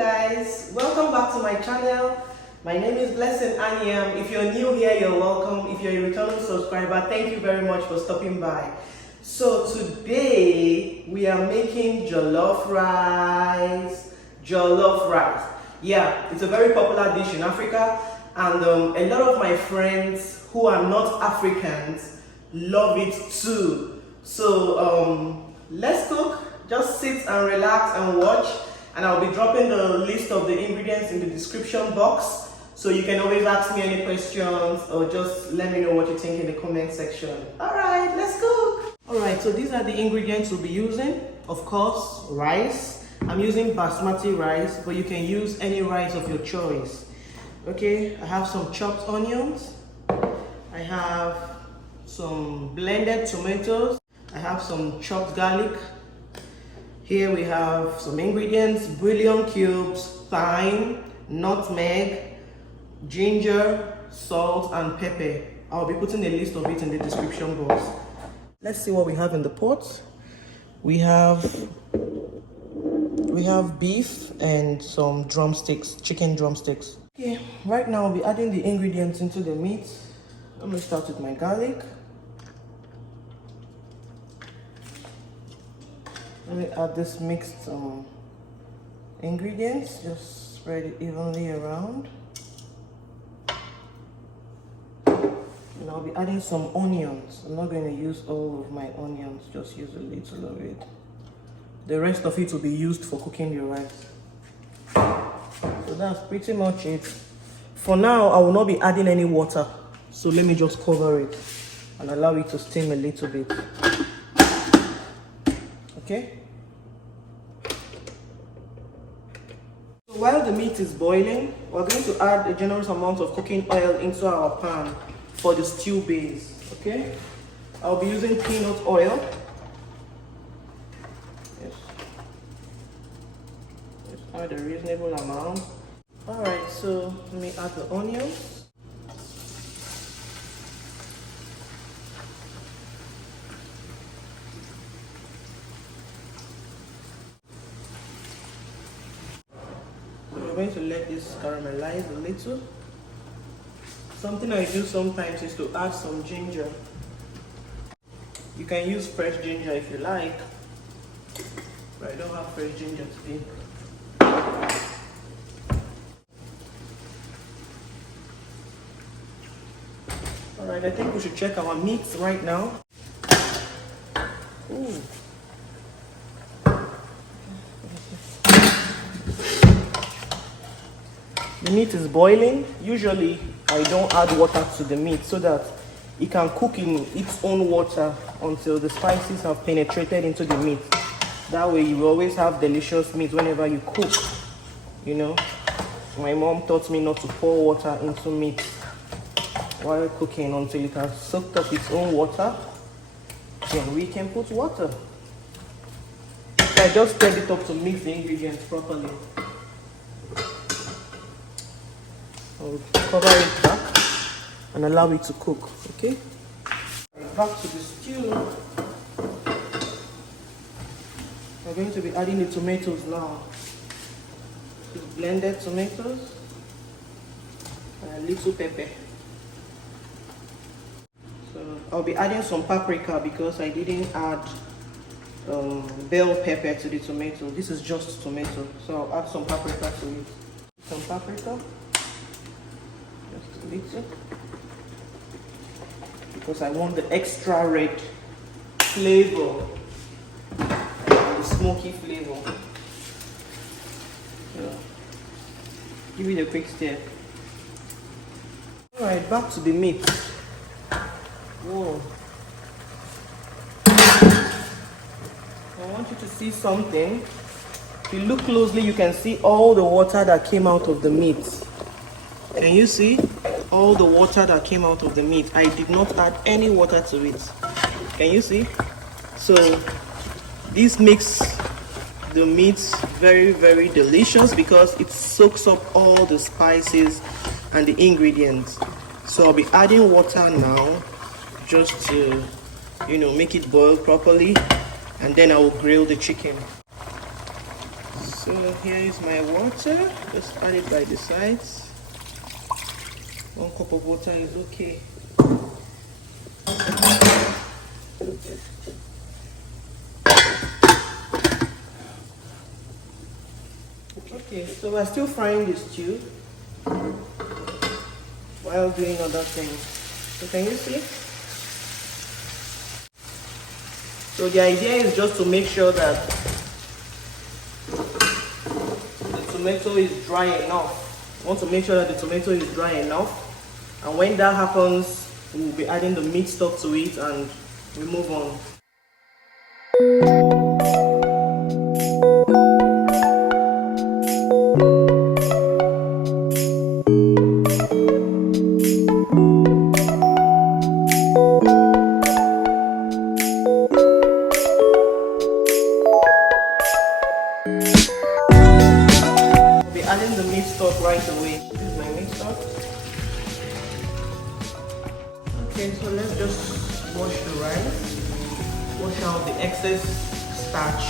guys, welcome back to my channel. My name is Blessing Aniam. If you're new here, you're welcome. If you're a returning subscriber, thank you very much for stopping by. So today we are making jollof rice. Yeah, it's a very popular dish in Africa, and a lot of my friends who are not Africans love it too. So let's cook. Just sit and relax and watch, and I'll be dropping the list of the ingredients in the description box, so you can always ask me any questions or just let me know what you think in the comment section. Alright, let's cook. Alright, so these are the ingredients we'll be using. Of course, rice. I'm using basmati rice, but you can use any rice of your choice. Okay, I have some chopped onions. I have some blended tomatoes. I have some chopped garlic. Here we have some ingredients: bouillon cubes, thyme, nutmeg, ginger, salt, and pepper. I'll be putting a list of it in the description box. Let's see what we have in the pot. We have beef and some drumsticks, chicken drumsticks. Okay, right now I'll be adding the ingredients into the meat. Let me start with my garlic. Let me add this mixed ingredients, just spread it evenly around. And I'll be adding some onions. I'm not going to use all of my onions, just use a little of it. The rest of it will be used for cooking the rice. So that's pretty much it. For now, I will not be adding any water. So let me just cover it and allow it to steam a little bit. Okay? So while the meat is boiling, we're going to add a generous amount of cooking oil into our pan for the stew base. Okay? I'll be using peanut oil. Yes. Just add a reasonable amount. Alright, so let me add the onions. We're going to let this caramelize a little. Something I do sometimes is to add some ginger. You can use fresh ginger if you like, but I don't have fresh ginger today. Alright, I think we should check our meats right now. Ooh. The meat is boiling. Usually I don't add water to the meat so that it can cook in its own water until the spices have penetrated into the meat. That way you will always have delicious meat whenever you cook. You know, my mom taught me not to pour water into meat while cooking until it has soaked up its own water. Then we can put water. So I just stirred it up to mix the ingredients properly. I'll cover it back and allow it to cook, okay? Back to the stew. We're going to be adding the tomatoes now. The blended tomatoes and a little pepper. So I'll be adding some paprika because I didn't add bell pepper to the tomato. This is just tomato, so I'll add some paprika to it. Some paprika. Just a little, because I want the extra red flavor and the smoky flavor. So, give it a quick stir. Alright, back to the meat. Whoa. I want you to see something. If you look closely, you can see all the water that came out of the meat. Can you see all the water that came out of the meat? I did not add any water to it. Can you see? So this makes the meat very, very delicious because it soaks up all the spices and the ingredients. So I'll be adding water now just to, you know, make it boil properly, and then I will grill the chicken. So So here is my water. Just add it by the sides. 1 cup of water is okay. Okay, so we're still frying the stew while doing other things. So can you see? So the idea is just to make sure that the tomato is dry enough. You want to make sure that the tomato is dry enough, and when that happens, we'll be adding the meat stock to it and we move on. We'll be adding the meat stock right away. This is my meat stock. Okay, so let's just wash the rice. Wash out the excess starch.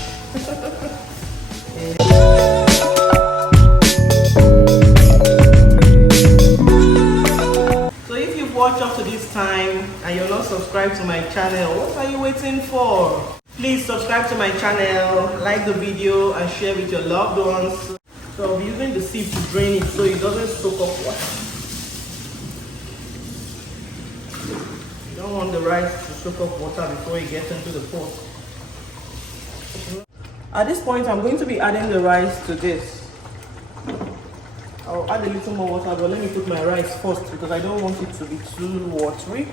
So if you've watched up to this time and you're not subscribed to my channel, what are you waiting for? Please subscribe to my channel, like the video and share with your loved ones. So I'll be using the sieve to drain it so it doesn't soak up water. You don't want the rice to soak up water before it gets into the pot. At this point, I'm going to be adding the rice to this. I'll add a little more water, but let me put my rice first because I don't want it to be too watery.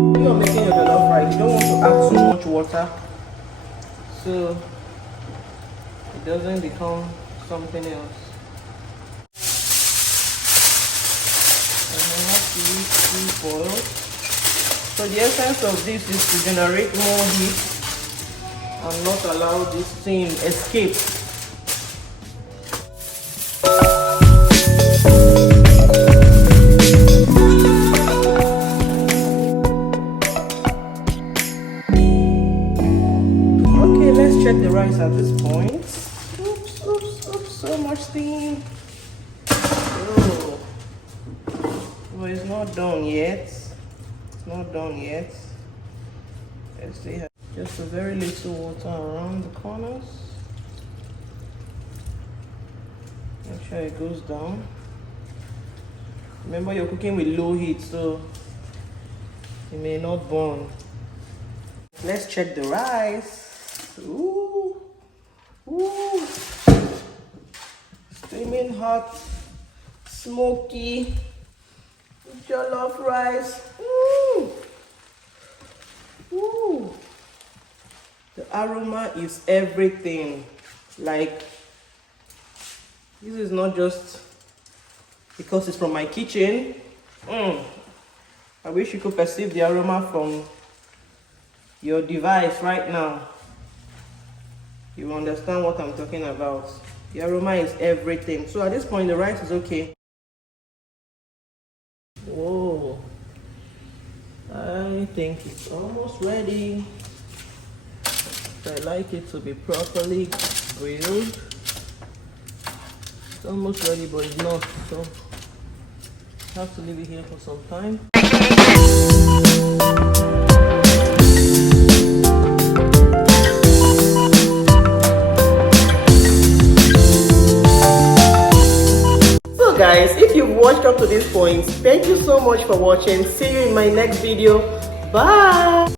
When you're making your jollof rice, you don't want to add too much water so it doesn't become something else. And I have to use 2 boils. So the essence of this is to generate more heat and not allow this thing escape. Okay, let's check the rice at this point. Oops, so much steam. Oh, well, it's not done yet. It's not done yet. Let's see. Just a very little water around the corners. Make sure it goes down. Remember, you're cooking with low heat, so it may not burn. Let's check the rice. Ooh, ooh, steaming hot, smoky jollof rice. Ooh, ooh. The aroma is everything. Like, this is not just because it's from my kitchen. I wish you could perceive the aroma from your device right now. You understand what I'm talking about. The aroma is everything. So at this point, the rice is okay. Whoa, I think it's almost ready. I like it to be properly grilled. It's almost ready, but it's not, so I have to leave it here for some time. So guys, if you've watched up to this point, thank you so much for watching. See you in my next video. Bye.